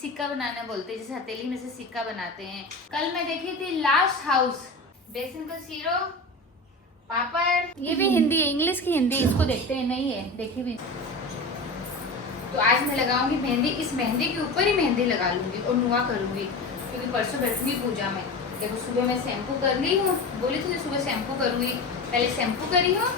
सिक्का बनाना बोलते हैं, जैसे हथेली में से सिक्का बनाते हैं। कल मैं देखी थी लास्ट हाउस, बेसन का सीरो, पापड़। ये भी हिंदी है, इंग्लिश की हिंदी, इसको देखते हैं, नहीं है देखी भी। तो आज मैं लगाऊंगी मेहंदी, इस मेहंदी के ऊपर ही मेहंदी लगा लूंगी और नुआ करूंगी, क्योंकि परसों बैठूंगी पूजा में। देखो सुबह मैं शैम्पू कर ली हूँ, बोली थी सुबह शैम्पू करूंगी, पहले शैम्पू करी हूँ,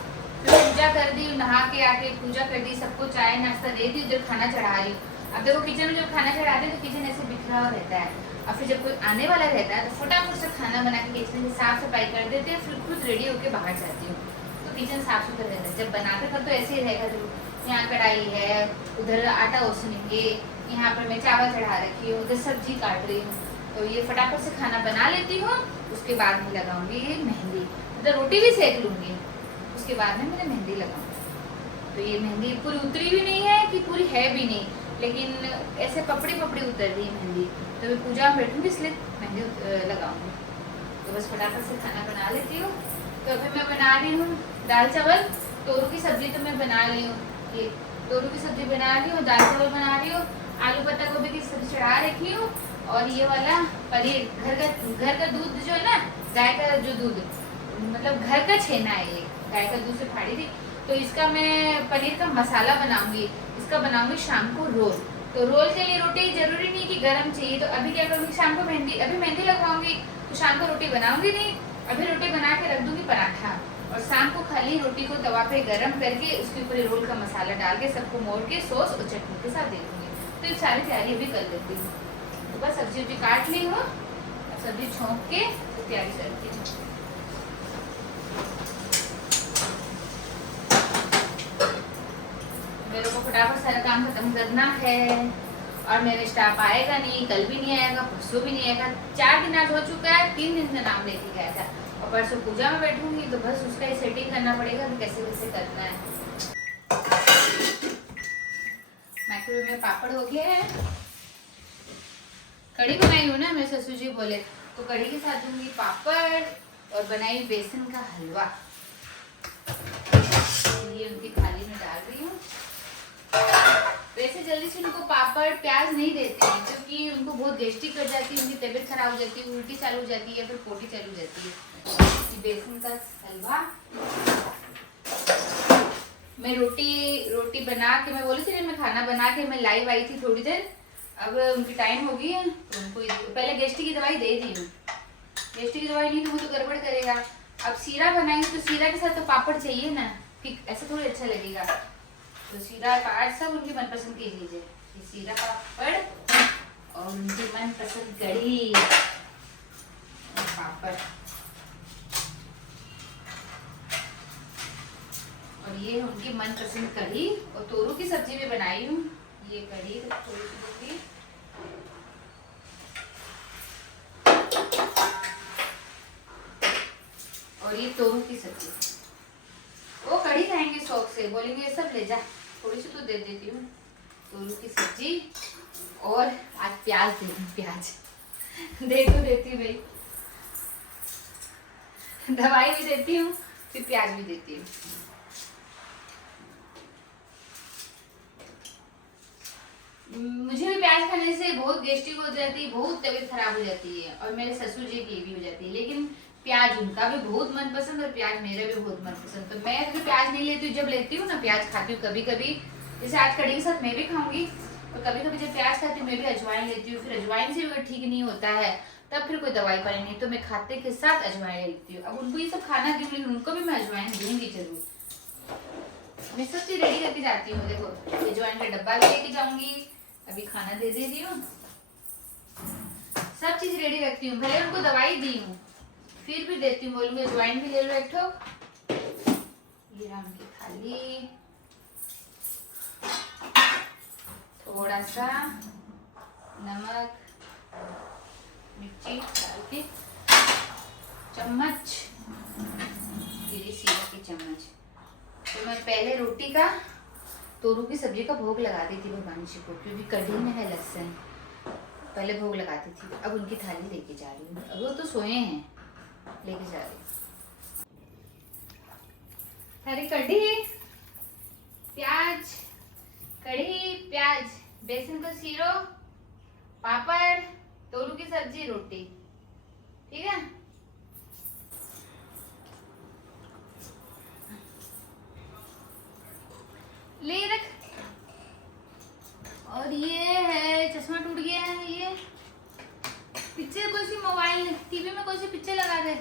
फिर पूजा कर दी, नहा के आके पूजा कर दी, सबको चाय नाश्ता दे दी, उधर खाना चढ़ा रही हूँ। अब देखो किचन में जब खाना चढ़ाते हैं तो किचन ऐसे बिखरा हुआ रहता है, और फिर जब कोई आने वाला रहता है तो फटाफट से खाना बना के किचन की साफ सफाई कर देते हैं, फिर खुद रेडी होकर बाहर जाती हूँ, तो किचन साफ सुथरा रहता है। जब बनाते तब तो ऐसे ही रहेगा, जो यहाँ कढ़ाई है, उधर आटा उसनेंगे, यहाँ पर मैं चावल चढ़ा रखी हूँ, उधर सब्जी काट रही हूँ, तो ये फटाफट से खाना बना लेती हूँ, उसके बाद में लगाऊंगी मेहंदी, उधर रोटी भी सेक लूंगी, उसके बाद में मैंने मेहंदी लगाऊंगी। तो ये मेहंदी पूरी उतरी भी नहीं है कि पूरी है भी नहीं, लेकिन ऐसे पपड़ी पपड़ी उतर रही है मेहंदी, तो मैं पूजा में बैठूंगी इसलिए मेहंदी लगाऊंगी। तो बस फटाफट से खाना बना लेती हूँ। तो अभी मैं बना रही हूँ दाल चावल, तोरू की सब्जी तो मैं बना ली हूँ, ये तोरू की सब्जी बना रही हूँ, दाल चावल बना रही हूँ, आलू पत्ता गोभी की सब्जी चढ़ा रखी हूँ, और ये वाला पनीर, घर का दूध जो है ना, गाय का जो दूध, मतलब घर का छेना है, ये गाय का दूध से फाड़ी थी, तो इसका मैं पनीर का मसाला बनाऊंगी, इसका बनाऊंगी शाम को रोल। तो रोल के लिए रोटी जरूरी नहीं कि गरम चाहिए, तो अभी क्या करूँगी, शाम को अभी मेहंदी लगवाऊंगी, तो शाम को रोटी बनाऊंगी नहीं, अभी रोटी बना के रख दूंगी पराठा, और शाम को खाली रोटी को तवा पे गरम करके उसके ऊपर रोल का मसाला डाल के सबको मोड़ के सॉस और चटनी के साथ दे दूंगी। तो ये सारी तैयारी अभी कर लेती हूँ। तो बस सब्जी उब्जी काट ली हूँ, अब सब्जी छोंक के तो तैयारी करती हूँ। मेरे को फटाफट सारा काम खत्म करना है, और मेरे स्टाफ आएगा नहीं, कल भी नहीं आएगा, परसों भी नहीं आएगा, 4 दिन आज हो चुका है, 3 दिन का नाम लेके गया था, और परसों पूजा में बैठूंगी, तो बस उसका ही सेटिंग करना पड़ेगा कि कैसे कैसे करना है। माइक्रोवेव में पापड़ हो गया है, कढ़ी बनाई हूँ ना, मेरे ससुर जी बोले, तो कढ़ी के साथ दूंगी पापड़, और बनाई बेसन का हलवा, ये उनकी थाली में डाल रही हूँ। वैसे जल्दी से उनको पापड़ प्याज नहीं देते हैं, क्योंकि उनको बहुत गैस्ट्रिक कर जाती है, उनकी तबीयत खराब हो जाती है, उल्टी चालू हो जाती है, फिर पोटी चालू हो जाती है। बेसन का हलवा, मैं रोटी बना के, मैं बोली थी ना मैं खाना बना के मैं लाइव आई थी थोड़ी देर, अब उनकी टाइम हो गई है, तो उनको पहले गैस्ट्रिक की दवाई दे दी हूँ, गैस्ट्रिक की दवाई नहीं तो वो तो गड़बड़ करेगा। अब सीरा बनाएंगे तो सीरा के साथ तो पापड़ चाहिए ना, कि ऐसा थोड़ी अच्छा लगेगा, तो सीरा पापड़ सब उनकी मनपसंद की लीजिए, सीरा पापड़ और उनकी मनपसंद कढ़ी और पापड़, और ये उनकी मनपसंद कढ़ी, और तोरू की सब्जी भी बनाई हूँ, ये कढ़ी तोरू की सब्जी, और ये तोरू की सब्जी। वो कढ़ी खाएंगे शौक से, बोलेंगे ये सब ले जा, थोड़ी सी तो दे देती हूँ। तोरू की सब्जी, और आज प्याज दे दूँ, प्याज देती हूँ भाई, दवाई भी देती हूँ, फिर प्याज भी देती हूँ। मुझे भी प्याज खाने से बहुत गैस्ट्रिक हो जाती है, बहुत तबीयत खराब हो जाती है, और मेरे ससुर जी की भी हो जाती है, लेकिन प्याज उनका भी बहुत मनपसंद और प्याज मेरा भी बहुत मनपसंद, तो मैं अगर प्याज नहीं लेती हूँ, जब लेती हूँ ना प्याज खाती हूँ कभी कभी, जैसे आज कढ़ी के साथ मैं भी खाऊंगी, और कभी कभी जब प्याज खाती हूँ मैं भी अजवाइन लेती हूँ, फिर अजवाइन से भी अगर ठीक नहीं होता है तब फिर कोई दवाई पानी नहीं, तो मैं खाते के साथ अजवाइन लेती हूँ। अब उनको ये सब खाना दूँ, लेकिन उनको भी मैं अजवाइन दूंगी जरूर। मैं सब चीज रेडी करके जाती हूँ, देखो अजवाइन का डब्बा लेके जाऊंगी, अभी खाना दे देती हूँ, सब चीज रेडी रखती हूँ, भले उनको दवाई दी हूँ फिर भी देती हूँ, बोलूंगी अजवाइन भी ले लो एक ठो। ये रहा उनकी थाली, थोड़ा सा नमक मिर्ची डाल के, चम्मच, ये सीरा की चम्मच। तो मैं पहले रोटी का, तोरू की सब्जी का भोग लगाती थी भगवान जी को, क्योंकि कढ़ी में है लहसुन, पहले भोग लगाती थी, अब उनकी थाली लेके जा रही हूँ, अब वो तो सोए हैं, लेके जा रही हूँ। हरी कढ़ी, प्याज, कढ़ी प्याज, बेसन का सीरो, रोटी, ठीक है। ले रख। और ये है, चश्मा टूट गया है। ये पिक्चर कोई सी मोबाइल टीवी में कोई सी पिक्चर लगा दे,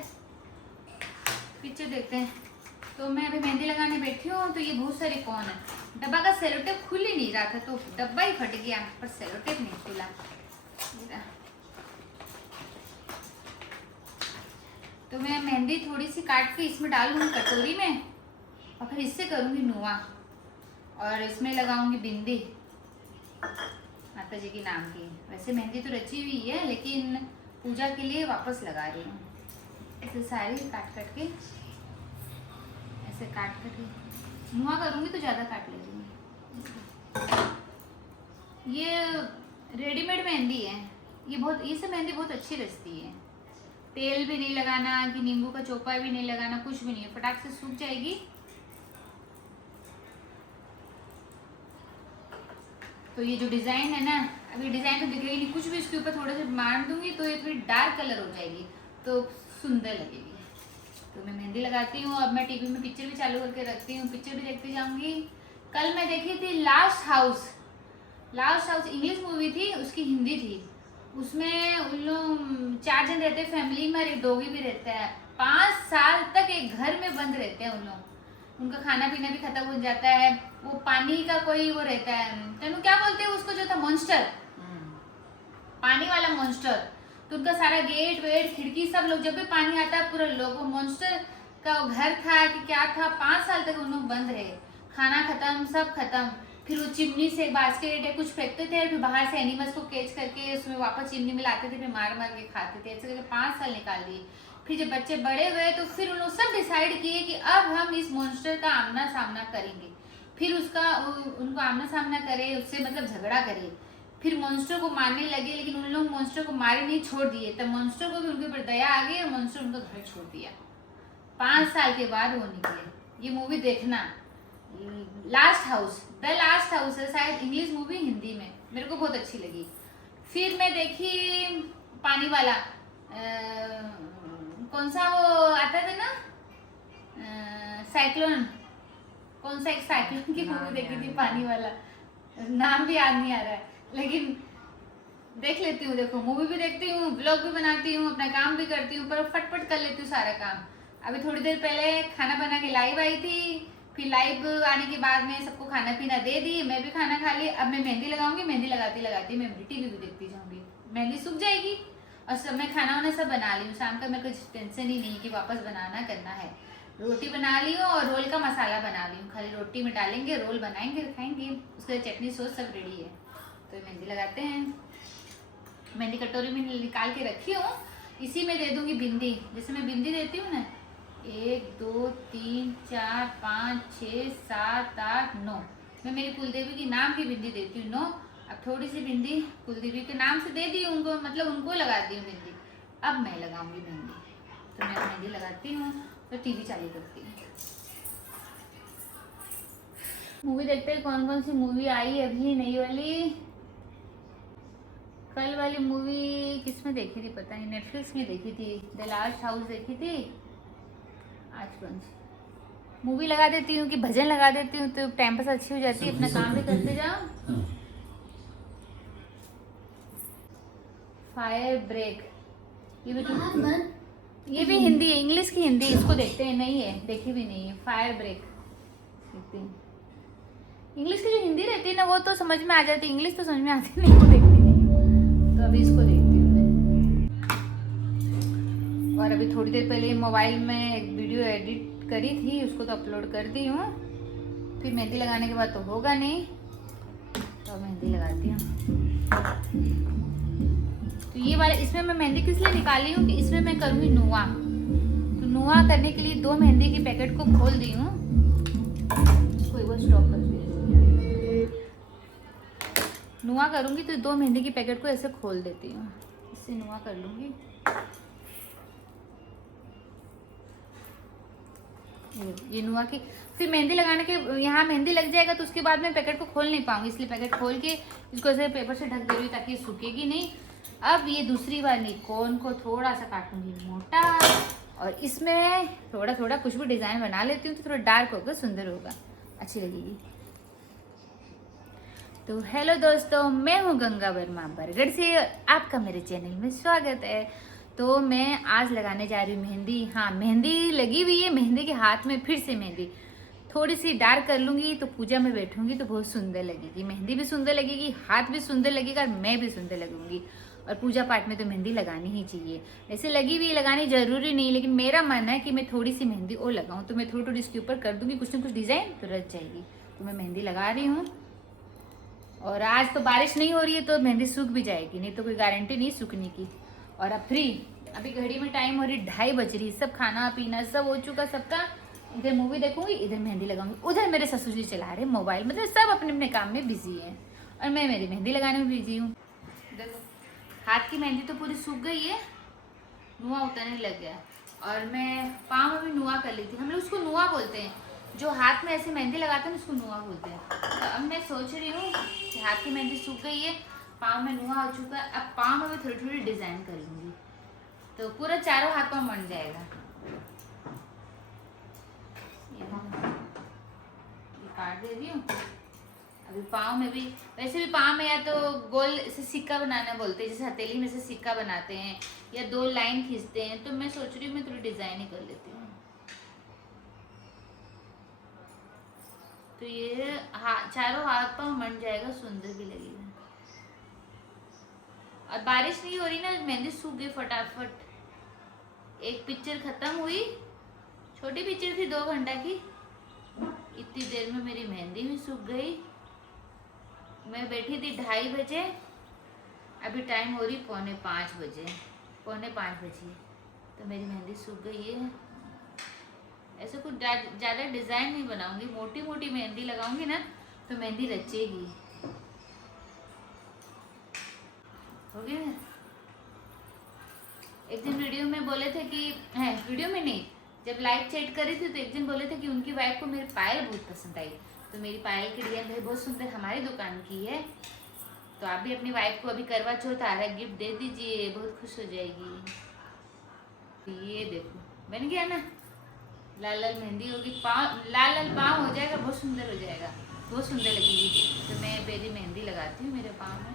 पिक्चर देखते हैं। तो मैं अभी मेहंदी लगाने बैठी हूँ, तो ये बहुत सारी कौन है। डब्बा का सेलो टेप खुल ही नहीं रहा था, तो डब्बा ही फट गया, पर सेलो टेप नहीं खुला। तो मैं मेहंदी थोड़ी सी काट के इसमें डालूंगी कटोरी में, और फिर इससे करूंगी नुआ, और इसमें लगाऊंगी बिंदी माता जी की नाम की। वैसे मेहंदी तो रची हुई है, लेकिन पूजा के लिए वापस लगा रही हूँ। ऐसे सारी काट के, ऐसे काट के नुआ करूंगी तो ज़्यादा काट लेती हूँ। ये रेडीमेड मेहंदी है, ये सब मेहंदी बहुत अच्छी रचती है। तेल भी नहीं लगाना कि नींबू का चोपा भी नहीं लगाना, कुछ भी नहीं है, फटाक से सूख जाएगी। तो ये जो डिजाइन है ना, अभी डिजाइन तो दिखेगी नहीं, कुछ भी इसके ऊपर थोड़े से मार दूंगी तो ये थोड़ी डार्क कलर हो जाएगी, तो सुंदर लगेगी। तो मैं मेहंदी लगाती हूँ। अब मैं टीवी में पिक्चर भी चालू करके रखती हूँ, पिक्चर भी देखती जाऊंगी। कल मैं देखी थी लास्ट हाउस इंग्लिश मूवी थी, उसकी हिंदी थी। उसमें उन लोग 4 जन रहते हैं फैमिली में, और एक डॉगी भी रहता है। 5 साल तक एक घर में बंद रहते हैं उन लोग। उनका खाना पीना भी खत्म हो जाता है। वो पानी का कोई वो रहता है, तेनू क्या बोलते हैं उसको, जो था मॉन्स्टर, पानी वाला मॉन्स्टर। तो उनका सारा गेट वेट खिड़की सब लोग, जब भी पानी आता है पूरा लोग, वो मॉन्स्टर का घर था कि क्या था, 5 साल तक उन लोग बंद रहे। खाना खत्म, सब खत्म। फिर वो चिमनी से बास्केट या कुछ फेंकते थे, फिर बाहर से एनिमल्स को कैच करके उसमें वापस चिमनी में लाते थे, फिर मार मार के खाते थे। ऐसे करके 5 साल निकाल दिए। फिर जब बच्चे बड़े हुए तो फिर उन लोग सब डिसाइड किए कि अब हम इस मॉन्स्टर का आमना सामना करेंगे। फिर उनको आमना सामना करे, उससे मतलब झगड़ा करे। फिर मॉन्स्टर को मारने लगे, लेकिन उन लोग मॉन्स्टर को मारे नहीं, छोड़ दिए। तब मॉन्स्टर को भी उनके ऊपर दया आ गई और मॉन्स्टर उनका घर छोड़ दिया। 5 साल के बाद वो निकले। ये मूवी देखना, last house, the last house है शायद, इंग्लिश मूवी, हिंदी में, मेरे को बहुत अच्छी लगी। फिर मैं देखी पानी वाला, कौन सा वो आता था ना, साइक्लोन, कौन सा एक साइक्लोन की मूवी देखी थी, पानी वाला, नाम भी याद नहीं आ रहा है, लेकिन देख लेती हूँ। देखो मूवी भी देखती हूँ, ब्लॉग भी बनाती हूँ, अपना काम भी करती हूँ, पर फटफट कर लेती हूँ सारा काम। अभी थोड़ी देर पहले खाना बना के लाइव आई थी, फिर लाइव आने के बाद में सबको खाना पीना दे दी, मैं भी खाना खा ली। अब मैं मेहंदी लगाऊंगी, मेहंदी लगाती लगाती मैं टीवी भी देखती जाऊंगी, मेहंदी सूख जाएगी। और सब मैं खाना वाना सब बना ली हूँ, शाम का मेरे को टेंशन ही नहीं कि वापस बनाना करना है। रोटी बना ली हूँ और रोल का मसाला बना ली हूँ, खाली रोटी में डालेंगे, रोल बनाएंगे, खाएंगे, उसके चटनी सॉस सब रेडी है। तो मेहंदी लगाते हैं। मेहंदी कटोरी में निकाल के रखी हूँ, इसी में दे दूंगी बिंदी। जैसे मैं बिंदी देती हूँ ना, 1 2 3 4 5 6 7 8 9, मैं मेरी कुलदेवी की नाम की बिंदी देती हूँ 9। अब थोड़ी सी बिंदी कुलदेवी के नाम से दे दी उनको, मतलब उनको लगाती हूँ बिंदी। अब मैं लगाऊंगी मेहंदी, तो मैं मेहंदी लगाती हूँ, तो टीवी चालू करती हूँ। मूवी देखते हैं, कौन कौन सी मूवी आई अभी नई वाली। कल वाली मूवी किस में देखी थी पता नहीं, नेटफ्लिक्स में देखी थी, द लास्ट हाउस देखी थी। आज कौन सी मूवी लगा देती हूँ कि भजन लगा देती हूँ, तो टाइम पास अच्छी हो जाती है, अपना काम भी करते जाओ। फायर ब्रेक, ये भी हिंदी है, इंग्लिश की हिंदी, इसको देखते हैं, नहीं है, देखी भी नहीं है। फायर ब्रेक देखती हूँ। इंग्लिश की जो हिंदी रहती है ना, वो तो समझ में आ जाती है, इंग्लिश तो समझ में आती नहीं, वो देखती नहीं। तो अभी इसको देखती हूँ मैं। और अभी थोड़ी देर पहले मोबाइल में एक वीडियो एडिट करी थी, उसको तो अपलोड कर दी हूँ। फिर मेहंदी लगाने के बाद तो होगा नहीं, तो मेहंदी लगाती हूँ। तो ये वाला, इसमें मैं मेहंदी किस लिए निकाली हूँ कि इसमें मैं करूँगी नुआ। तो नुआ करने के लिए 2 मेहंदी की पैकेट को खोल दी हूँ, कोई वो स्टॉप कर दिया। नुआ करूँगी तो 2 मेहंदी की पैकेट को ऐसे खोल देती हूँ, इससे नुआ कर लूँगी। ये नुआ की, फिर मेहंदी लगाने के यहाँ मेहंदी लग जाएगा, तो उसके बाद मैं पैकेट को खोल नहीं पाऊंगी, इसलिए पैकेट खोल के इसको ऐसे पेपर से ढक दे रही हूँ ताकि ये सूखेगी नहीं। अब ये दूसरी वाली कोन को थोड़ा सा काटूंगी मोटा, और इसमें थोड़ा थोड़ा कुछ भी डिजाइन बना लेती हूँ तो थोड़ा डार्क होगा, सुंदर होगा, अच्छी लगेगी। तो हेलो दोस्तों, मैं हूँ गंगा वर्मा बरगढ़ से, आपका मेरे चैनल में स्वागत है। तो मैं आज लगाने जा रही हूँ मेहंदी। हाँ, मेहंदी लगी हुई है, मेहंदी के हाथ में फिर से मेहंदी थोड़ी सी डार्क कर लूंगी तो पूजा में बैठूंगी तो बहुत सुंदर लगेगी, मेहंदी भी सुंदर लगेगी, हाथ भी सुंदर लगेगा और मैं भी सुंदर लगूंगी। और पूजा पाठ में तो मेहंदी लगानी ही चाहिए। वैसे लगी हुई लगानी जरूरी नहीं, लेकिन मेरा मन है कि मैं थोड़ी सी मेहंदी और लगाऊं, तो मैं थोड़ी थोड़ी इसके ऊपर कर दूंगी कुछ ना कुछ डिजाइन, तो रच जाएगी। तो मैं मेहंदी लगा रही हूँ। और आज तो बारिश नहीं हो रही है तो मेहंदी सूख भी जाएगी, नहीं तो कोई गारंटी नहीं सूखने की। और अब फ्री, अभी घड़ी में टाइम हो रही 2:30 बज रही, सब खाना पीना सब हो चुका सबका। इधर मूवी देखूंगी, इधर मेहंदी लगाऊंगी, उधर मेरे ससुर जी चला रहे मोबाइल, मतलब सब अपने अपने काम में बिजी है और मैं मेरी मेहंदी लगाने में बिजी हूँ। देखो हाथ की मेहंदी तो पूरी सूख गई है, नुआ उतरने लग गया। और मैं पाँव में भी नुआ कर ली थी, हम लोग उसको नुआ बोलते हैं, जो हाथ में ऐसे मेहंदी लगाते हैं उसको नुआ बोलते हैं। तो अब मैं सोच रही हूँ कि हाथ की मेहंदी सूख गई है, पाँव में नुआ हो चुका है, अब पाँव में भी थोड़ी थोड़ी डिजाइन कर लूँगी तो पूरा चारों हाथ में बन जाएगा। ये काट दे रही हूँ। अभी पाँव में भी, वैसे भी पाँव में या तो गोल से सिक्का बनाना बोलते हैं, जैसे हथेली में से सिक्का बनाते हैं या 2 लाइन खींचते हैं, तो मैं सोच रही हूँ मैं थोड़ी डिजाइन ही कर लेती हूँ। तो ये चारों हाथ पाँव बन जाएगा, सुंदर भी लगेगा। और बारिश नहीं हो रही ना, मेहंदी सूख गई फटाफट। एक पिक्चर खत्म हुई, छोटी पिक्चर थी 2 घंटा की, इतनी देर में मेरी मेहंदी भी सूख गई। मैं बैठी थी 2:30 बजे, अभी टाइम हो रही 4:45 बजे, 4:45 बजे, तो मेरी मेहंदी सूख गई है। ऐसे कुछ ज़्यादा डिज़ाइन नहीं बनाऊंगी, मोटी मोटी मेहंदी लगाऊंगी ना तो मेहंदी रचेगी। हो गया। एक दिन वीडियो में बोले थे कि, है वीडियो में नहीं, जब लाइव चैट करी थी तो एक दिन बोले थे कि उनकी वाइफ को मेरी पायल बहुत पसंद आई। तो मेरी पायल की डिजाइन भाई बहुत सुंदर हमारी दुकान की है, तो आप भी अपनी वाइफ को अभी करवा चौथ आ रहा है, गिफ्ट दे दीजिए, बहुत खुश हो जाएगी। ये देखो बन गया ना, लाल लाल मेहंदी होगी, पाँव लाल लाल पाँव हो जाएगा, बहुत सुंदर हो जाएगा, बहुत सुंदर लगेगी। तो मैं मेरी मेहंदी लगाती हूँ मेरे पाँव में।